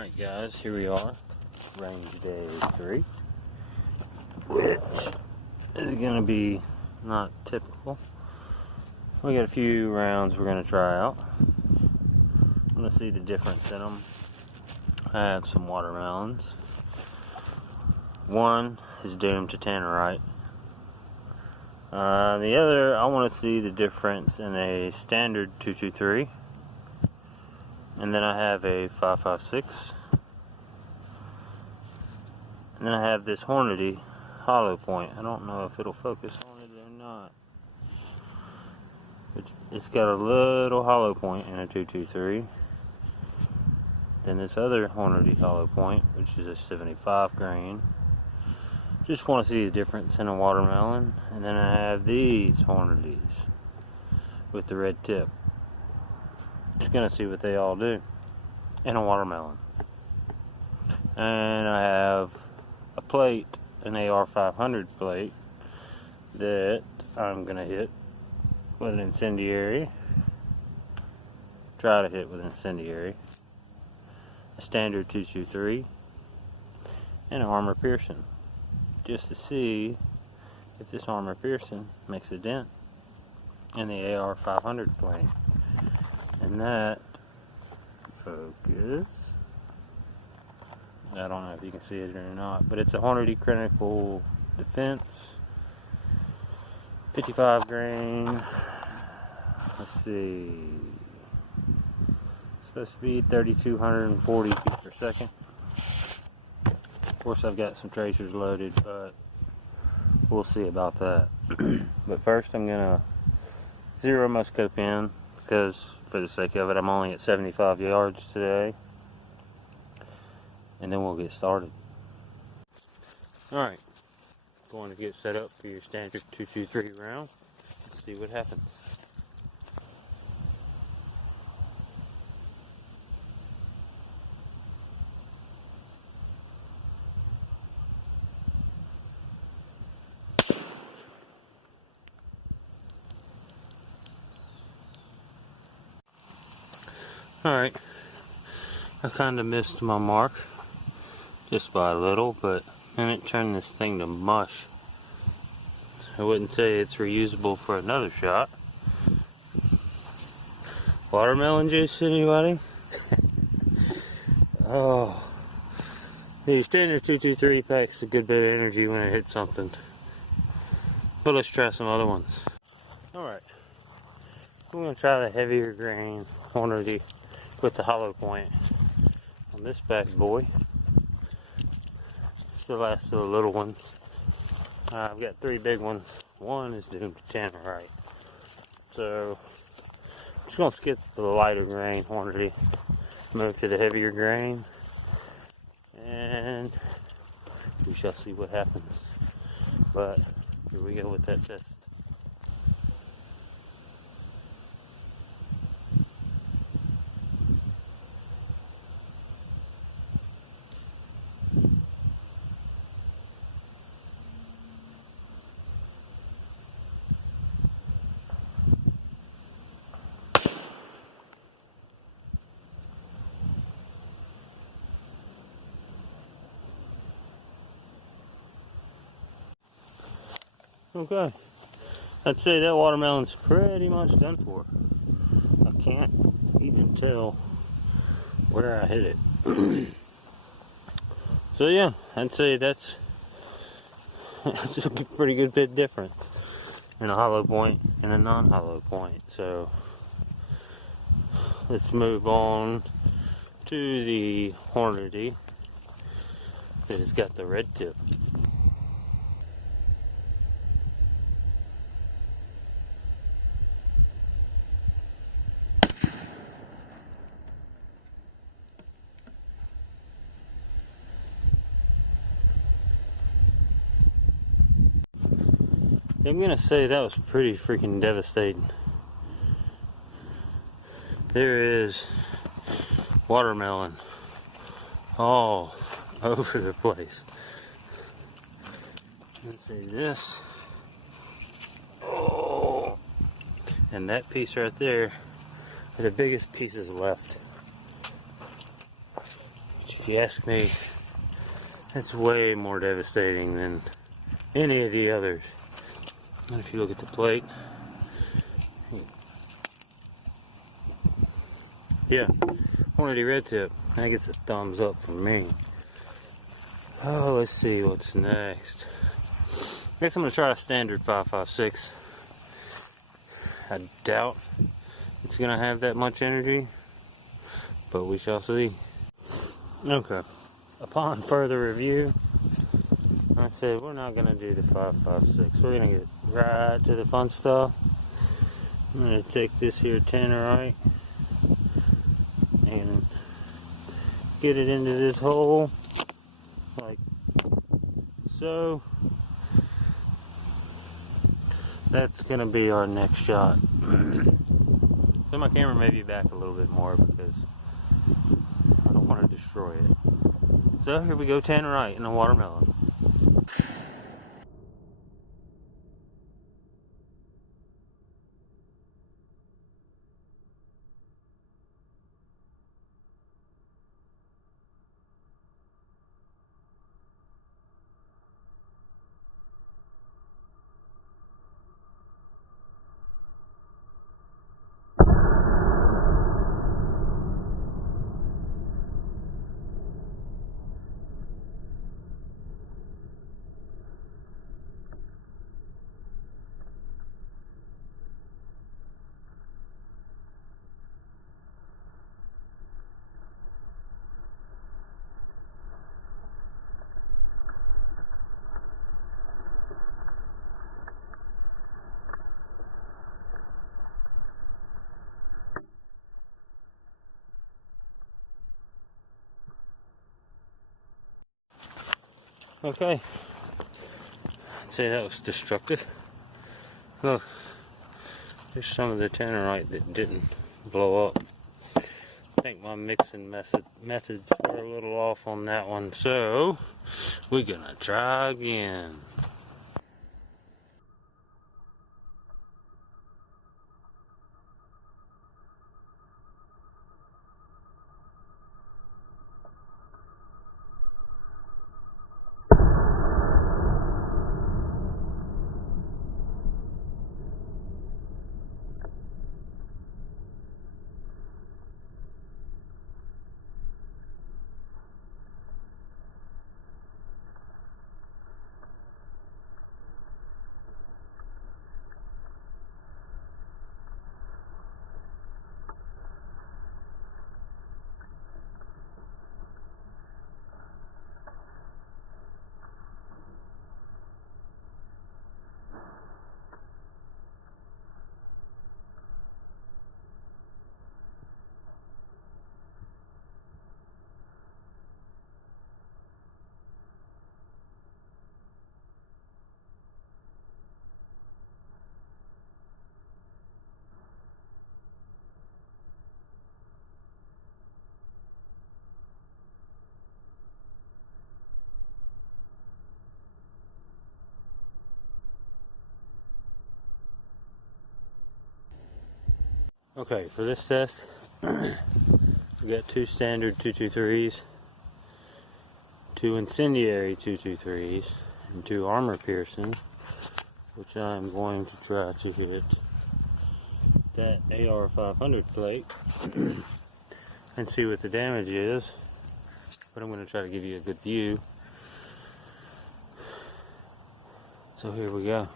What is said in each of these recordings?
Alright guys, here we are, range day 3, which is going to be not typical. We got a few rounds we're going to try out. I'm going to see the difference in them. I have some watermelons. One is doomed to Tannerite. The other, I want to see the difference in a standard 223. And then I have a 556. And then I have this Hornady hollow point. I don't know if it'll focus on it or not. It's got a little hollow point in a 223. Then this other Hornady hollow point, which is a 75 grain. Just want to see the difference in a watermelon. And then I have these Hornadys with the red tip. Just gonna see what they all do in a watermelon. And I have a plate, an AR 500 plate, that I'm gonna hit with an incendiary. Try to hit with an incendiary. A standard 223 and an armor piercing, just to see if this armor piercing makes a dent in the AR 500 plate. And that, focus, I don't know if you can see it or not, but it's a Hornady Critical Defense, 55 grain, let's see, it's supposed to be 3,240 feet per second. Of course I've got some tracers loaded, but we'll see about that. But first I'm going to zero my scope in, because for the sake of it, I'm only at 75 yards today. And then we'll get started. Alright, going to get set up for your standard 223 round. Let's see what happens. Alright, I kind of missed my mark, just by a little, but then it turned this thing to mush. I wouldn't say it's reusable for another shot. Watermelon juice, anybody? Oh, the standard 223 packs a good bit of energy when it hits something. But let's try some other ones. Alright, we're going to try the heavier grain Hornady with the hollow point on this bad boy. It's the last of the little ones. I've got 3 big ones. One is doomed to Tannerite. So I'm just gonna skip the lighter grain Hornady, move to the heavier grain, and we shall see what happens. But here we go with that test. Okay, I'd say that watermelon's pretty much done for. I can't even tell where I hit it. So yeah, I'd say that's a pretty good bit difference in a hollow point and a non-hollow point. So let's move on to the Hornady that has got the red tip. I'm gonna say that was pretty freaking devastating. There is watermelon all over the place. Let's see this. Oh, and that piece right there are the biggest pieces left. you ask me, it's way more devastating than any of the others. And if you look at the plate, yeah, hornady red tip. I think it's a thumbs up from me. Oh, let's see what's next. I guess I'm gonna try a standard 5.56. I doubt it's gonna have that much energy, but we shall see. Okay, upon further review, I said we're not gonna do the 5.56. We're gonna get right to the fun stuff. I'm gonna take this here Tannerite and get it into this hole like so. That's gonna be our next shot. So my camera may be back a little bit more because I don't want to destroy it. So here we go, Tannerite and a watermelon. Okay, I'd say that was destructive. Look, there's some of the Tannerite that didn't blow up. I think my mixing methods were a little off on that one, so we're gonna try again. Okay, for this test, we got two standard 223s, two incendiary 223s, and two armor piercings, which I'm going to try to hit that AR 500 plate and see what the damage is. But I'm going to try to give you a good view. So here we go.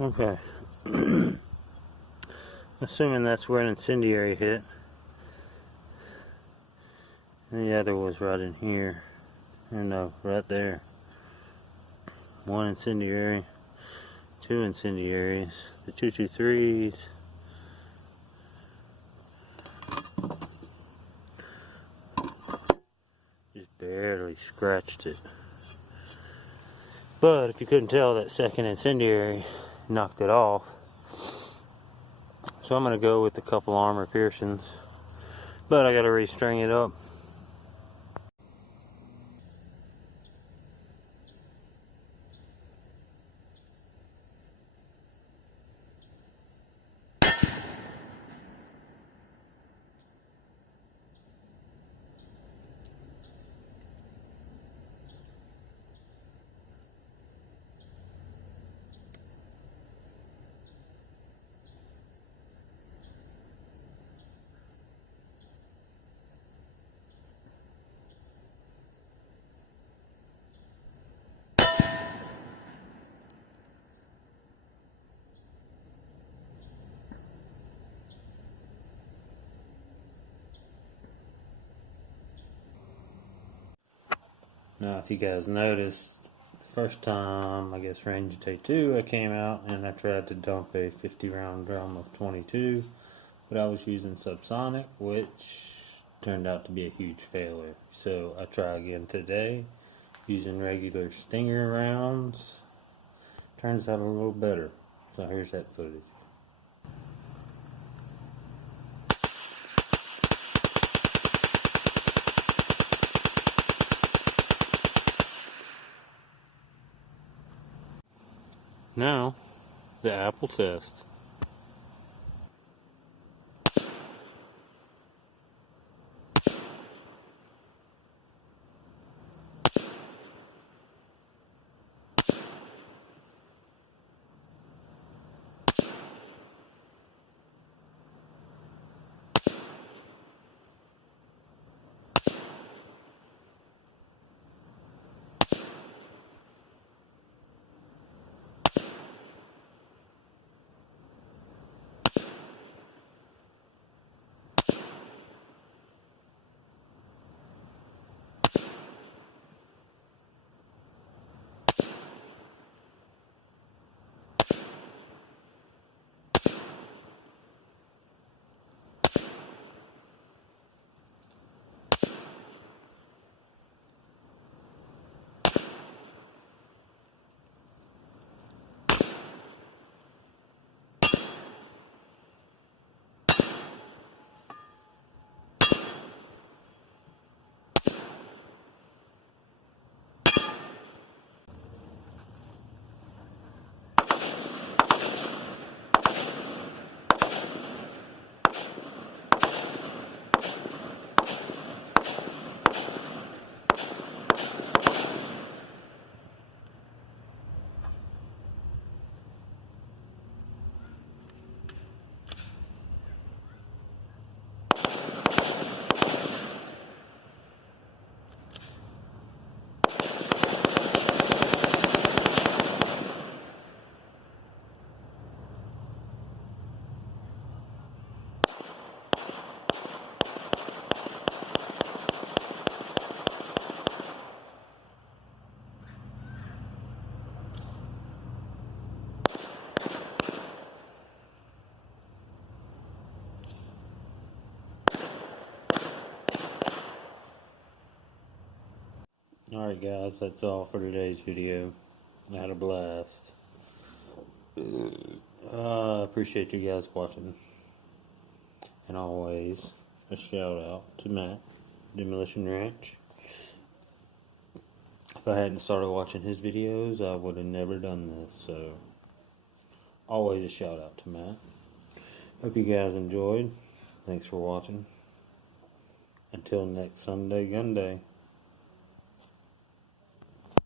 Okay. Assuming that's where an incendiary hit. And the other was right in here. Or no, right there. One incendiary. Two incendiaries. The 223s. Just barely scratched it. But if you couldn't tell, that second incendiary knocked it off. So I'm going to go with a couple armor piercings. But I got to restring it up. Now, if you guys noticed, the first time, I guess range day 2, I came out and I tried to dump a 50 round drum of 22, but I was using subsonic, which turned out to be a huge failure. So I try again today using regular Stinger rounds. Turns out a little better. So here's that footage. Now, the apple test. Alright guys, that's all for today's video. I had a blast. I appreciate you guys watching. And always, a shout out to Matt, Demolition Ranch. If I hadn't started watching his videos, I would have never done this. So, always a shout out to Matt. Hope you guys enjoyed. Thanks for watching. Until next Sunday Gun Day.